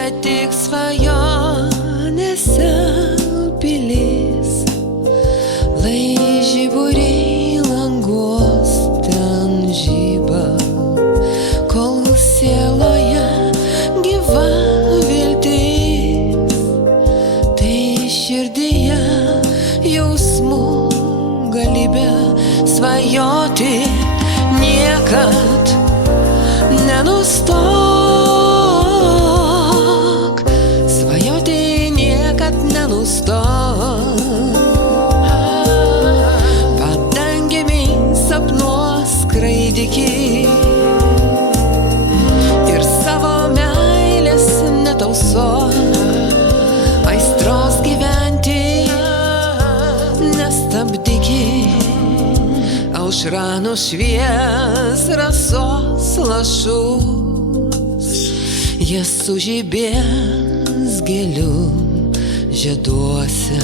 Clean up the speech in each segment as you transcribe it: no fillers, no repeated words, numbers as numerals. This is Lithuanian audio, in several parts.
kad tik svajonėse pilis, lai žiburiai languos ten žiba, kol sieloje gyva viltis, tai širdyje jausmų galybė svajoti niekad nenustok, svajoti niekad nenustok. Padangėmis sapnuos skraidykit ir savo meilės netausok, aistros gyventi nestabdykit. Aušra nušvies rasos lašus, jie sužibės gėlių žieduose,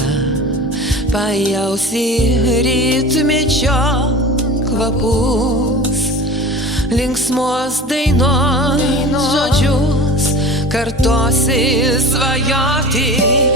pajausi rytmečio kvapus, linksmos dainos žodžius kartosi svajoti.